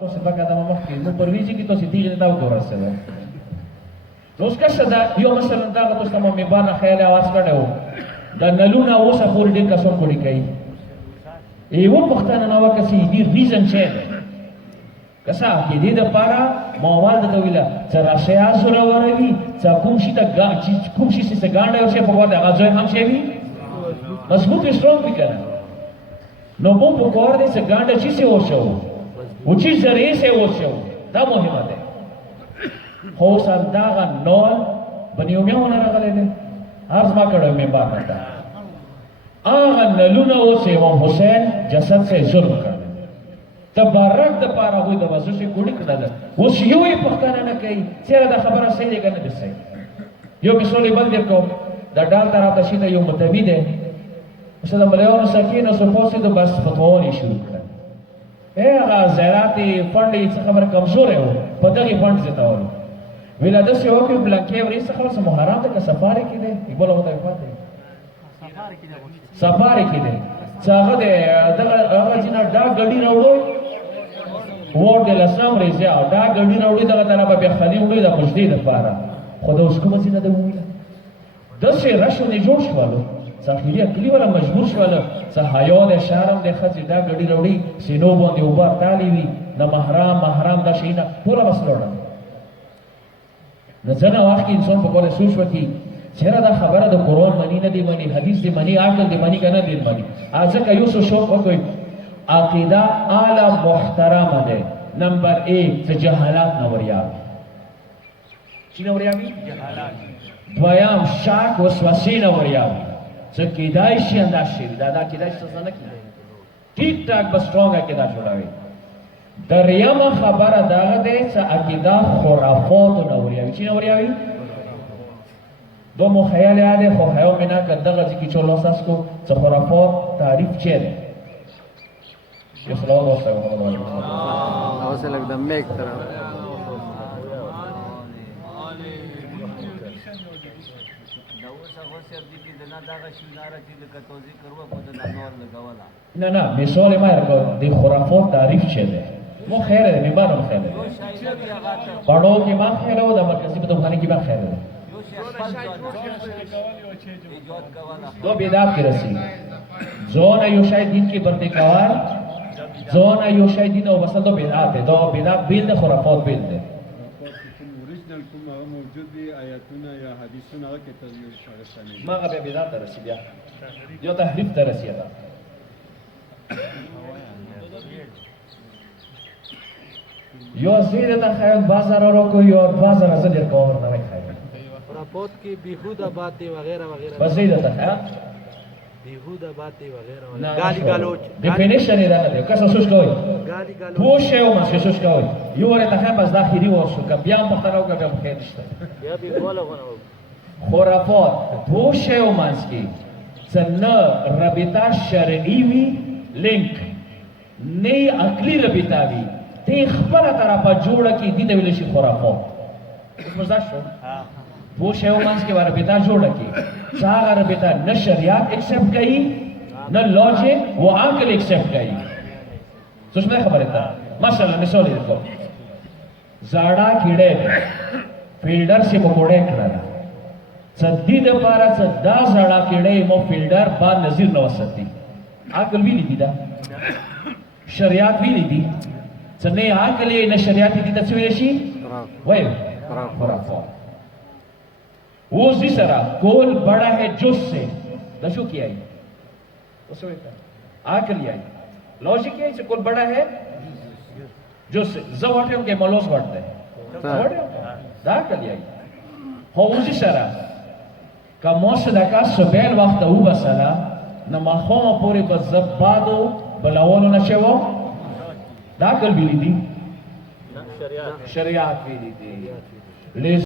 تاسو په قدمه مخکې نو پرویزي کې تاسو تیږه دا ورسره نو څه دا یو مثلا دا تاسو ته مې باندې خیال आवाज کړو دا نلونه اوسه خور دې کسو کولی کوي ایو پښتنه نو کسي دې ریزن چي کسا کې دې د پارا موال د ویلا چې راشه سره ورغي چې کوم شي ته کوم شي څه ګاڼه او څه په وړه غځوي هم شي وي مضبوط سترونګ وکړه نو مو په کور دې څه ګاڼه چی څه وشو و چی زری څه وشو دا مهمه ده خو سنداغه نو بنیومیونه راغلي دي ارز ما کړو مې باندې تا اغه نلونه اوسه و حسین جسد سے ظلم کړ تبارک د پاره وې د واسو شي ګوډی کړل اوس یو یې پښتانه نه کوي چې دا خبره صحیح ده کنه ده صحیح یو مثال بل دی کو دا ډال طرف ته شي یو متوی ده اوس د مليون سکینه سپوسې د بس فتوونی شروع کړ هغه زراعتي فند یې خبره کمزور و په دغه فند زته و ویلا د سیو کې بلانکې ورې څه خلاص محرم ته که سفاري کې ده یبل وته پاتې سفاري کې ده څنګه ده هغه چې نه دا غړي راوړو ووټ د لسم ریزه دا غړي راوړي دغه طرفه به خالي وړي د مجدي د پاره خدا اوس کوم چې نه ده ویلا د سه راشو نه جوړ شوالو ځاخلي کلی ولا مجبور شواله څه حیا د شرم د خځې دا غړي راوړي سينو باندې وبار تالي وي د محرم د شینه پورا مسلوړه نه ځنه وخت انسان په کوله سوچ وکي چیرې دا خبره د قرآن معنی نه دی معنی حدیث دی معنی عقل دی معنی کنه دی معنی ځکه یو څه شوق وکوي عقیده اعلی محترمه ده نمبر 1 څه جهالات نه وریاوي چې نه وریاوي جهالات دویم شک وسوسه نه وریاوي څه کېدای شي انداز شي دا کېدای شي څه نه کېدای ټیک ټاک بس سترونګ عقیده جوړوي دریم خبره داغه ده چې عقیده خرافات نه وریاوي چې نه وریاوي دو مو خیال یاده خو خیال مینا که دغه ځکه چې لوساس کو څه خرافات تعریف چي ده یو سلام واسه او سه لګ د میک طرف نه مثال ما راکو د خرافات تعریف چي ده مو خیر ده میبانم خیر ده پړو کې ما خیر او د مرکزی په دغه کې ما خیر ده دو بیداب کی رسی زون یو شای دین کی برتے کوار زون یو شای دین او بسل دو بیداب ہے دو بیداب بیل دے خرافات بیل دے اوریجنل کوم هغه موجود دي آیاتونه یا حدیثونه هغه کې تدوین شوی ما غبه بیداب در رسی بیا یو تحریف در رسی دا یو زیده تا خیال بازار رو کو یو بازار از در کور نوی خیال خرافات کی بیهوده باتیں وغیرہ وغیرہ بس زیده تا خیال بیهوده باتیں وغیرہ وغیرہ گالی گالوچ ڈیفینیشن ہے دا کسا سوچ کوئی گالی گالوچ پوشه او ماسه سوچ کوي یو ور ته خبر بس داخلي ورسو ک بیا په تنو ک بیا خیر نشته بیا به کوله غو خرافات پوشه او ماسکی څنګه رابطه شرعي وی لینک نه عقلي رابطه وی ته خبره طرفه جوړه کی دي د ویل شي خرافات اوس مزه شو پوشه او ماسکی رابطه جوړه کی څنګه رابطه نه شریعت ایکسپټ کوي نه لوجیک و عقل ایکسپټ کوي سوچ میں خبر ہے مثلا مثال دیکھو زاڑا کیڑے فیلڈر سے پکوڑے کړه صدی د پارا صدا زاڑا کیڑے مو فیلڈر با نظیر نو ستی عقل وی لیدی دا شریعت وی لیدی څنګه عقل نه شریعت دي تصویر شي وای خرافات وہ اسی طرح کول بڑا ہے جس سے دشو کیا ہے اس میں عقل یہ लॉजिक है इसे कौन बड़ा है जो जवाटे उनके मलोस बढ़ते हैं दा कलिया हो उसी तरह का मौसदा का सुबह वक्त हो बसला नमा خوم پوری بزبادو بلاولو نشو دا کل بیلی دی شریعت بیلی دی